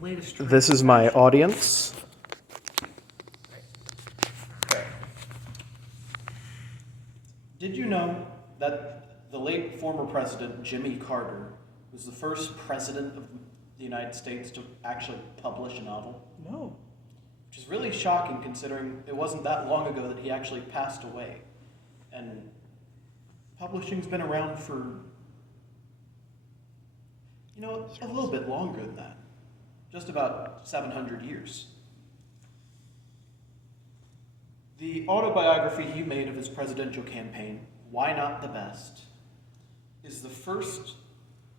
latest trend. This is my audience. Okay. Did you know that the late former president, Jimmy Carter, was the first president of the United States to actually publish a novel? No. Which is really shocking considering it wasn't that long ago that he actually passed away. And publishing's been around for, a little bit longer than that. Just about 700 years. The autobiography he made of his presidential campaign, Why Not the Best, is the first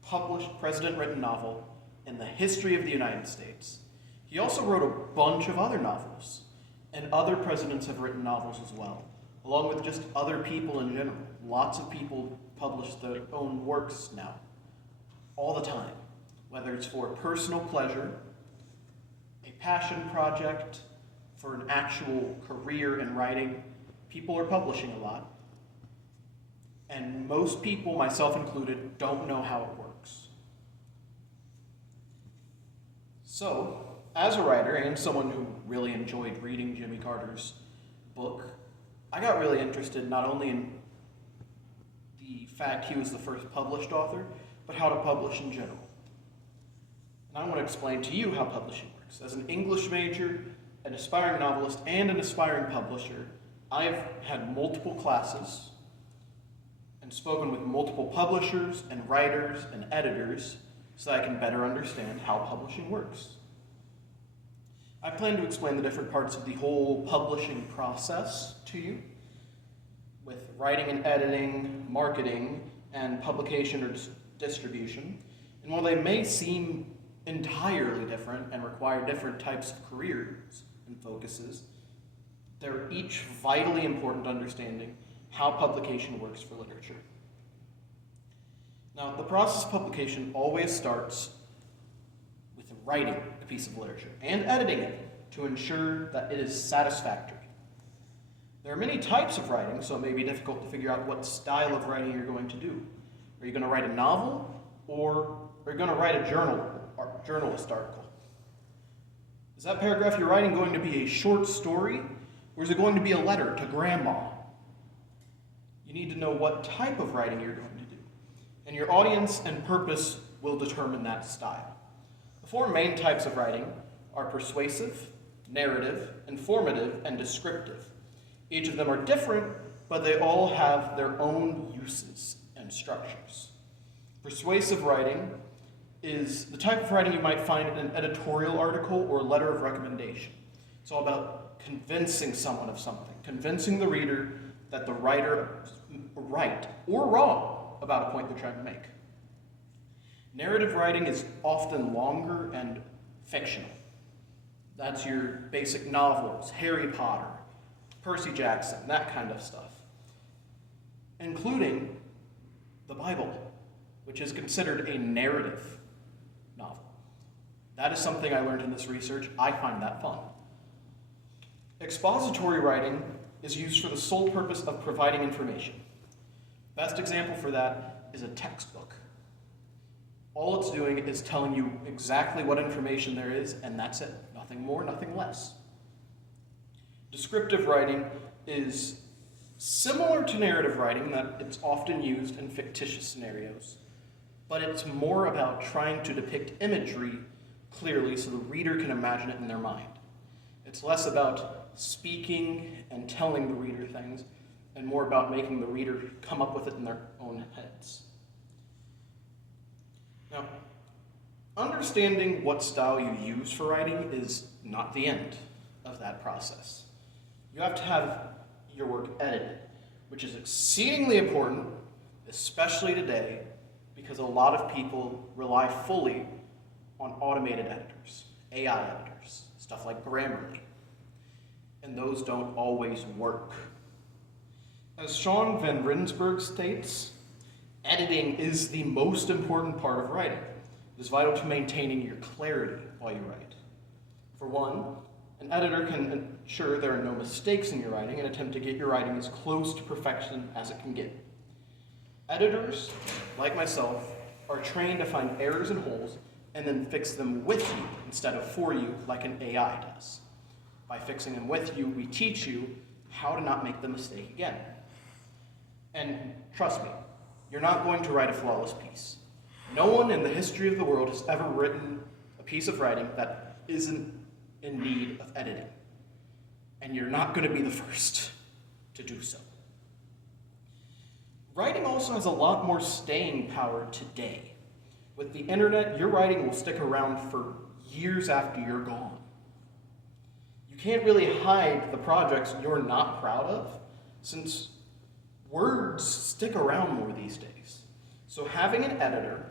published president-written novel in the history of the United States. He also wrote a bunch of other novels, and other presidents have written novels as well, along with just other people in general. Lots of people publish their own works now, all the time, whether it's for personal pleasure, a passion project, for an actual career in writing. People are publishing a lot, and most people, myself included, don't know how it works. So, as a writer and someone who really enjoyed reading Jimmy Carter's book, I got really interested not only in the fact he was the first published author, but how to publish in general. And I want to explain to you how publishing works. As an English major, an aspiring novelist, and an aspiring publisher, I've had multiple classes and spoken with multiple publishers and writers and editors so that I can better understand how publishing works. I plan to explain the different parts of the whole publishing process to you, with writing and editing, marketing, and publication or distribution. And while they may seem entirely different and require different types of careers and focuses, they're each vitally important to understanding how publication works for literature. Now, the process of publication always starts with writing a piece of literature and editing it to ensure that it is satisfactory. There are many types of writing, so it may be difficult to figure out what style of writing you're going to do. Are you going to write a novel, or are you going to write a journalist article? Is that paragraph you're writing going to be a short story, or is it going to be a letter to grandma? You need to know what type of writing you're going to do, and your audience and purpose will determine that style. The four main types of writing are persuasive, narrative, informative, and descriptive. Each of them are different, but they all have their own uses and structures. Persuasive writing is the type of writing you might find in an editorial article or a letter of recommendation. It's all about convincing someone of something, convincing the reader that the writer is right or wrong about a point they're trying to make. Narrative writing is often longer and fictional. That's your basic novels, Harry Potter, Percy Jackson, that kind of stuff, including the Bible, which is considered a narrative novel. That is something I learned in this research. I find that fun. Expository writing is used for the sole purpose of providing information. Best example for that is a textbook. All it's doing is telling you exactly what information there is, and that's it. Nothing more, nothing less. Descriptive writing is similar to narrative writing in that it's often used in fictitious scenarios, but it's more about trying to depict imagery clearly so the reader can imagine it in their mind. It's less about speaking and telling the reader things, and more about making the reader come up with it in their own heads. Now, understanding what style you use for writing is not the end of that process. You have to have your work edited, which is exceedingly important, especially today, because a lot of people rely fully on automated editors, AI editors, stuff like Grammarly, and those don't always work. As Sean Van Rensburg states, editing is the most important part of writing. It is vital to maintaining your clarity while you write. For one, an editor can ensure there are no mistakes in your writing and attempt to get your writing as close to perfection as it can get. Editors, like myself, are trained to find errors and holes and then fix them with you instead of for you like an AI does. By fixing them with you, we teach you how to not make the mistake again. And trust me, you're not going to write a flawless piece. No one in the history of the world has ever written a piece of writing that isn't in need of editing. And you're not going to be the first to do so. Writing also has a lot more staying power today. With the internet, your writing will stick around for years after you're gone. You can't really hide the projects you're not proud of, since words stick around more these days. So having an editor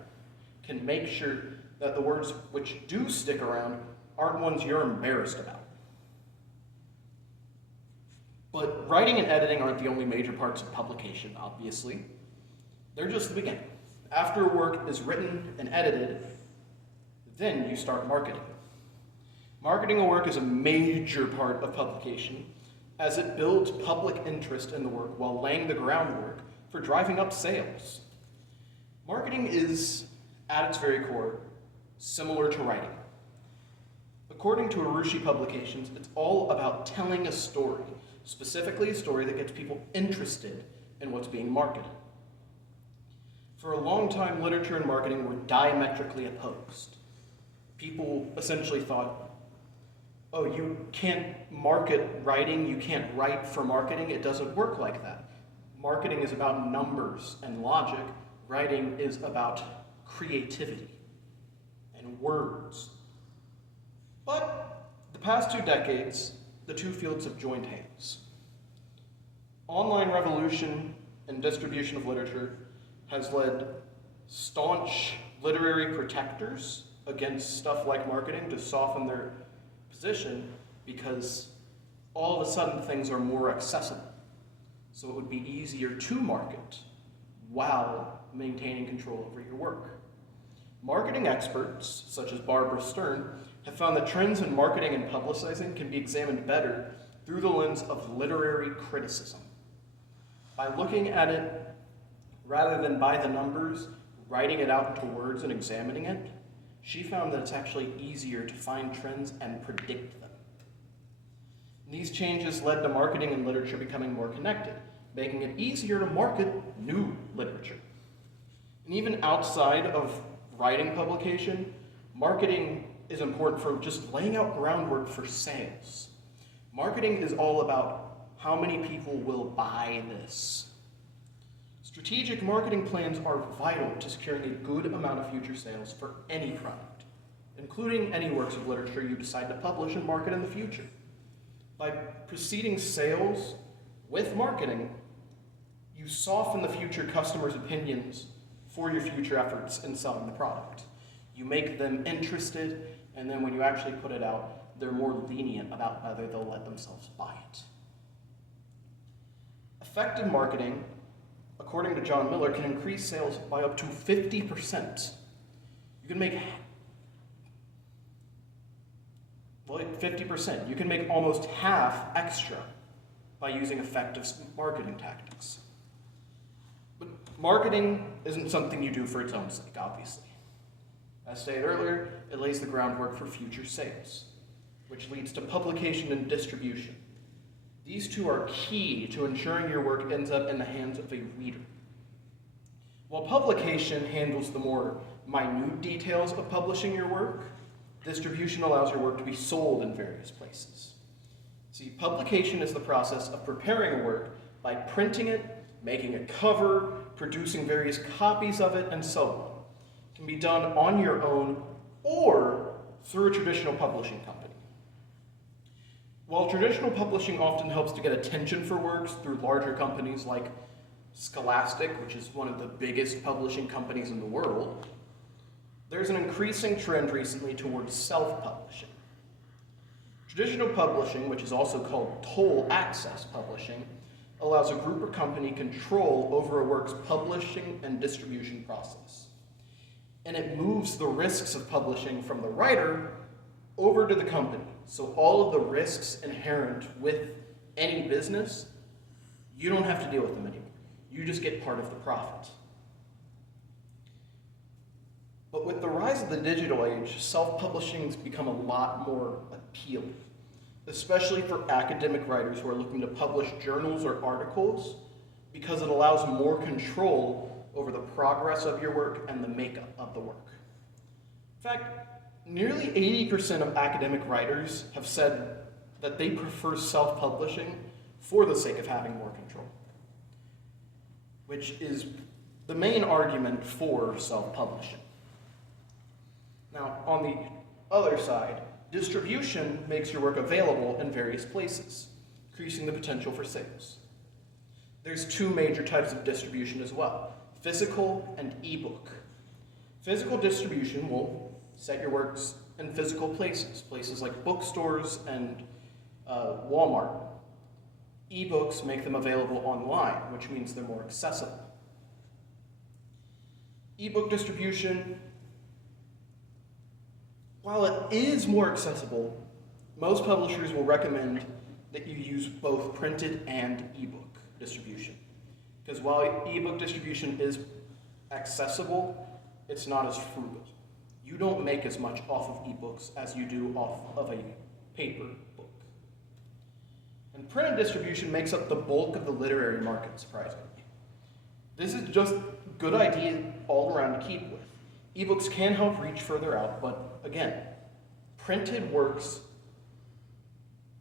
can make sure that the words which do stick around aren't ones you're embarrassed about. But writing and editing aren't the only major parts of publication, obviously. They're just the beginning. After a work is written and edited, then you start marketing. Marketing a work is a major part of publication, as it builds public interest in the work while laying the groundwork for driving up sales. Marketing is, at its very core, similar to writing. According to Urushi Publications, it's all about telling a story, specifically a story that gets people interested in what's being marketed. For a long time, literature and marketing were diametrically opposed. People essentially thought, oh, you can't market writing, you can't write for marketing, it doesn't work like that. Marketing is about numbers and logic, writing is about creativity and words. But the past 2 decades, the two fields have joined hands. Online revolution and distribution of literature has led staunch literary protectors against stuff like marketing to soften their position, because all of a sudden things are more accessible. So it would be easier to market while maintaining control over your work. Marketing experts, such as Barbara Stern, have found that trends in marketing and publicizing can be examined better through the lens of literary criticism. By looking at it rather than by the numbers, writing it out into words and examining it, she found that it's actually easier to find trends and predict them. And these changes led to marketing and literature becoming more connected, making it easier to market new literature. And even outside of writing publication, marketing is important for just laying out groundwork for sales. Marketing is all about how many people will buy this. Strategic marketing plans are vital to securing a good amount of future sales for any product, including any works of literature you decide to publish and market in the future. By preceding sales with marketing, you soften the future customers' opinions for your future efforts in selling the product. You make them interested, and then when you actually put it out, they're more lenient about whether they'll let themselves buy it. Effective marketing, according to John Miller, can increase sales by up to 50%. You can make 50%. You can make almost half extra by using effective marketing tactics. But marketing isn't something you do for its own sake, obviously. As stated earlier, it lays the groundwork for future sales, which leads to publication and distribution. These two are key to ensuring your work ends up in the hands of a reader. While publication handles the more minute details of publishing your work, distribution allows your work to be sold in various places. See, publication is the process of preparing a work by printing it, making a cover, producing various copies of it, and so on. It can be done on your own or through a traditional publishing company. While traditional publishing often helps to get attention for works through larger companies like Scholastic, which is one of the biggest publishing companies in the world, there's an increasing trend recently towards self-publishing. Traditional publishing, which is also called toll access publishing, allows a group or company control over a work's publishing and distribution process. And it moves the risks of publishing from the writer over to the company. So all of the risks inherent with any business, you don't have to deal with them anymore. You just get part of the profit. But with the rise of the digital age, self-publishing's become a lot more appealing, especially for academic writers who are looking to publish journals or articles, because it allows more control over the progress of your work and the makeup of the work. In fact, nearly 80% of academic writers have said that they prefer self-publishing for the sake of having more control, which is the main argument for self-publishing. Now, on the other side, distribution makes your work available in various places, increasing the potential for sales. There's two major types of distribution as well, physical and ebook. Physical distribution will set your works in physical places, places like bookstores and Walmart. Ebooks make them available online, which means they're more accessible. Ebook distribution, while it is more accessible, most publishers will recommend that you use both printed and ebook distribution. Because while ebook distribution is accessible, it's not as frugal. You don't make as much off of ebooks as you do off of a paper book. And printed distribution makes up the bulk of the literary market, surprisingly. This is just a good idea all around to keep with. Ebooks can help reach further out, but again, printed works,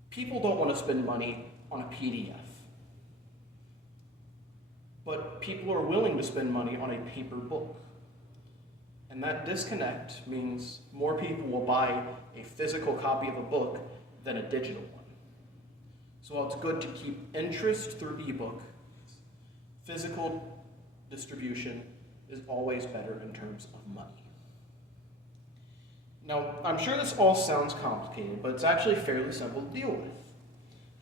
people don't want to spend money on a PDF. But people are willing to spend money on a paper book. And that disconnect means more people will buy a physical copy of a book than a digital one. So while it's good to keep interest through ebook, physical distribution is always better in terms of money. Now, I'm sure this all sounds complicated, but it's actually fairly simple to deal with.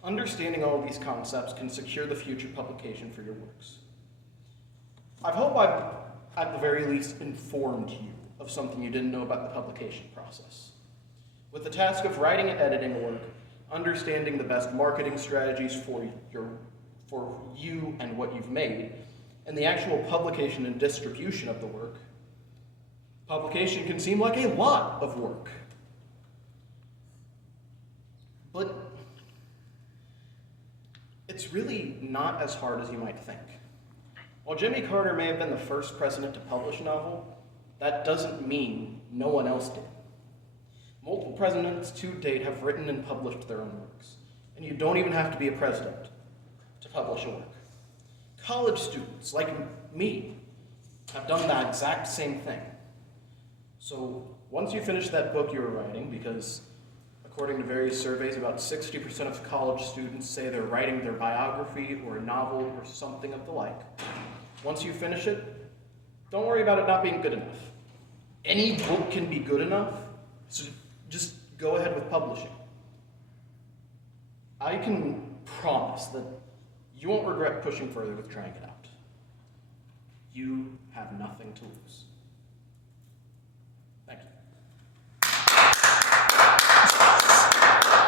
Understanding all of these concepts can secure the future publication for your works. I hope I've, at the very least, informed you of something you didn't know about the publication process. With the task of writing and editing a work, understanding the best marketing strategies for you and what you've made, and the actual publication and distribution of the work, publication can seem like a lot of work. But it's really not as hard as you might think. While Jimmy Carter may have been the first president to publish a novel, that doesn't mean no one else did. Multiple presidents to date have written and published their own works, and you don't even have to be a president to publish a work. College students, like me, have done that exact same thing. So once you finish that book you were writing, because according to various surveys, about 60% of college students say they're writing their biography or a novel or something of the like. Once you finish it, don't worry about it not being good enough. Any book can be good enough, so just go ahead with publishing. I can promise that you won't regret pushing further with trying it out. You have nothing to lose.